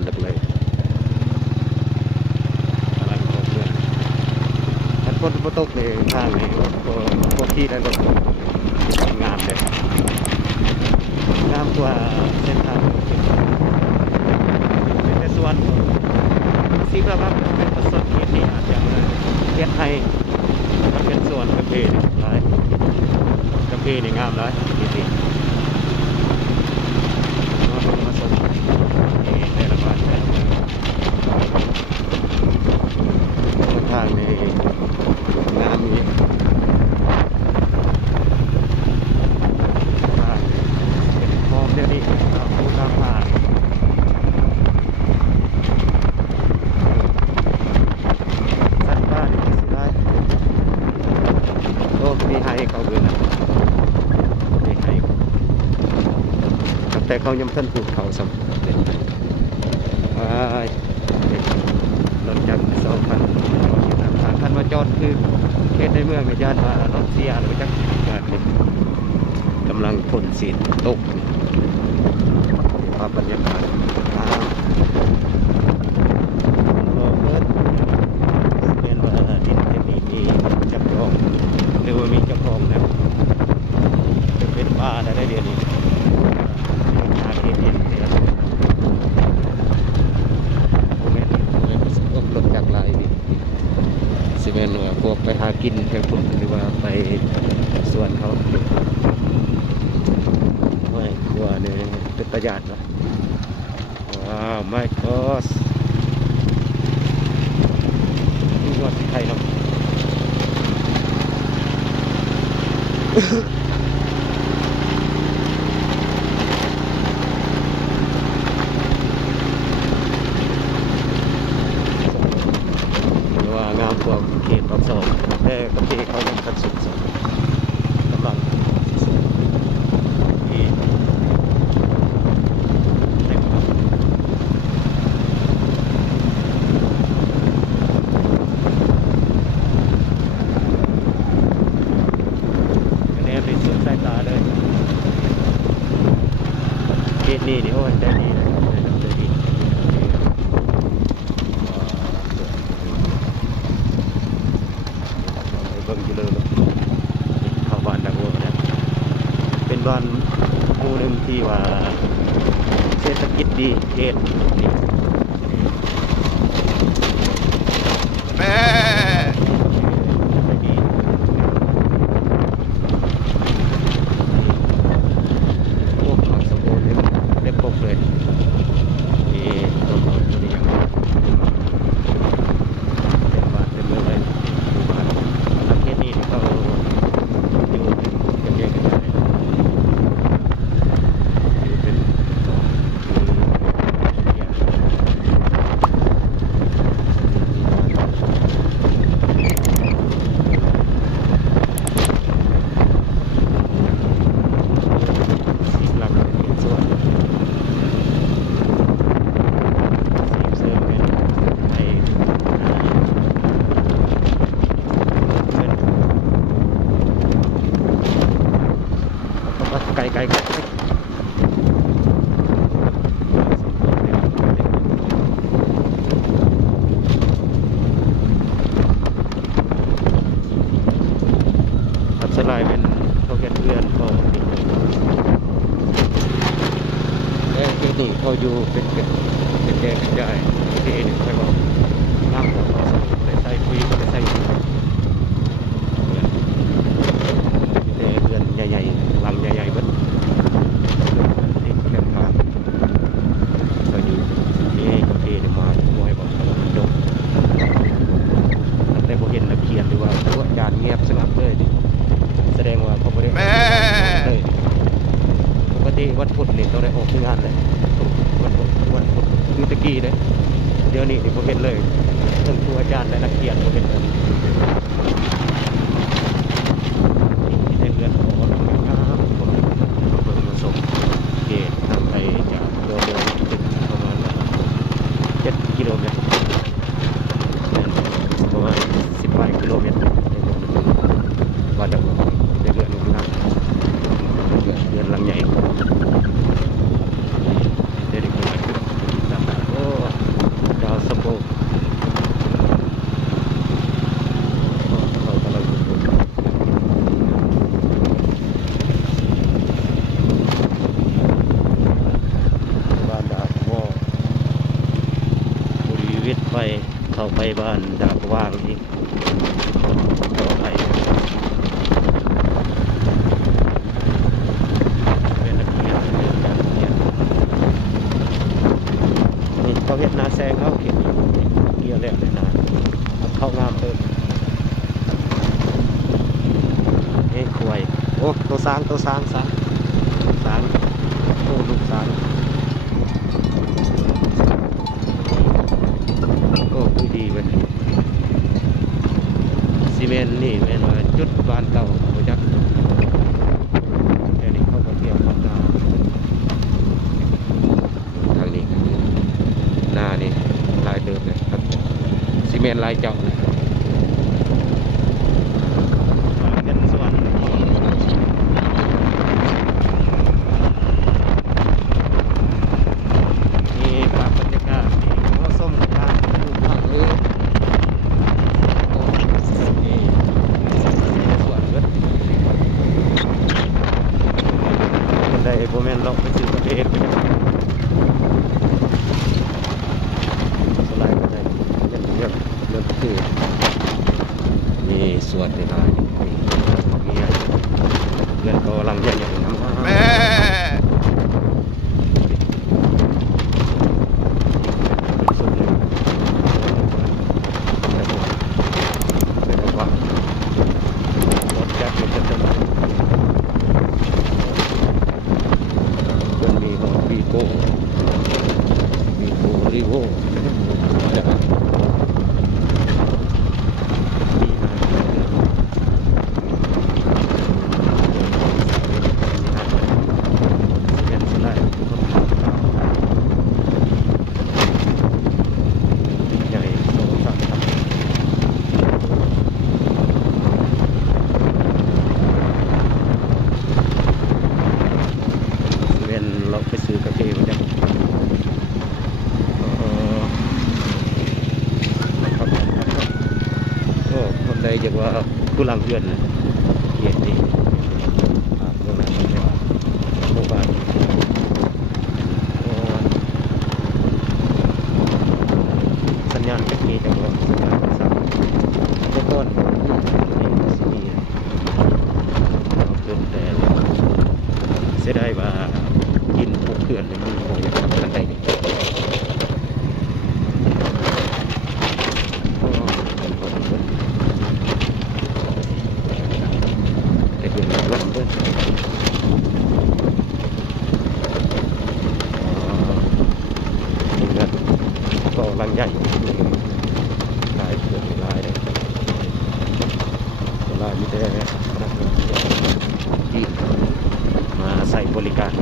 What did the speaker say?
านดักเลยอะไรก็เพื่อนถ้าฝนตกในทางนี้ก็ขี่ได้รถงามเลยงามกว่าเส้นทางเป็นแต่ส่วนซีบระบักเป็นประสบเหตุที่อาจจะเทียบให้มันเป็นส่วนกระเพาะหลายกระเพาะนี่งามหลายจริงๆมาส่งได้ละบาทได้ทางในงามนี้เป็นคลองเดี๋ยวนี้ผู้ทางผ่านสัตว์ป่านี่สิได้โอ้มีให้เขาด้วยนะมีให้แต่เขายังท่านผูกเขาสำเป็นว้ายรถจักร2 คันท่านมาจอดคือเขตในเมืองในย่านว่ารถเสียหรือจักรกำลังฝนสีตกภาพบรรยากาศเปิดเป็นว่าดินจะมีเจ้าของหรือว่ามีเจ้าของนะจะเป็นป่าได้เดี๋ยวนี้หาเห็นเดี๋ยวพวกนี้รถจักรลายดิสิเมนว่าพวกไปหากินแถวพุ่นหรือว่าไปสวนเขาไม่กลัวเนี่ยเป็นประหยัดวะว้าวไม่ก็ดูว่าสิไทยเนาะว่างามกว่าเขตปากซอยแต่กับเขตเขายังทันสุดกำลังนี่โอ้ยได้ดีเลยได้ดีเบิ่งอยู่เลยเข้าบ้านดักวัวนะเป็นบ้านหมู่หนึ่งที่ว่าเศรษฐกิจดีเขตแม่ไกลอัศรายเป็นเขาเพื่อนเขาแต่เดี๋ยวนี้เขาอยู่เป็นแดงใหญ่ที่นี่ใครบอกน้ำของเขาใส่คุยก็ใส่เรือนใหญ่ๆลังใหญ่ๆเบิ้ลติดกันมาก็อยู่ที่กับที่มาโวยบอกเขาดกแต่พอเห็นนักเขียนหรือว่าพวกจานเงียบสงับเลยแสดงว่าเขาไม่ได้เลยปกติวันพุธนี่ต้องได้ออกงานเลยวันพุธคือตะกี้เลยเดี๋ยวนี้ผมเห็นเลยทั้งครูอาจารย์และนักเขียนผมเห็นเลยในเรือนของเราครับผมเพิ่งมาส่งเกตทางไปจากเดินถึงประมาณ7 กิโลเมตรประมาณ18 กิโลเมตรว่าจะในเรือนนึงนะเรือนหลังใหญ่เด็กๆขึ้นโอ้ ไปเข้าไปบ้านดากว่างอีกต่อไปเป็นระเบียบเป็นการระเบียบนี่เขาเฮ็ดนาแซงเขาเขียนเกี่ยวแล้วเลยนะเข้างามเติมนี่ควยโอ้ตัวสางสางโอ้ลูกสางโอ้ดูดีเว้ยซีเมนต์นี่แม่นว่าจุดบ้านเก่าโปรจักแต่นี่เขาก็เที่ยวพัฒนาทางนี้หน้านี่ลายเดิมเลยครับซีเมนต์ลายเจาะเลยเป็นส่วนนี่ภาพบรรยากาศนี่หัวส้มกลางดูภาพเลยโอ้นี่ส่วนเบิดคนใดโบแมนเราไปซื้อประเทศไปจังสไลด์ก็ได้เรื่องคือนี่ส่วนในลายนี่มีเงินก็ลังใหญ่ๆน้ำแม่รีโวใหญ่โซสักครับเป็นเราไปซื้อกาแฟมาจากคนใดจะว่าผู้ลังเพื่อนเกียรติตรงนั้นเป็นว่าโรงพยาบาลสัญญาณจะมีแต่ว่าสัญญาณสั่งแต่ต้นนี่สิมีเกินแต่เสียดายว่ากินพวกเพื่อนเลยมันคงจะทำกันได้ดีก็ลังใหญ่ลายเผือกลายเลยลายมีแต่ที่มาใส่บริการ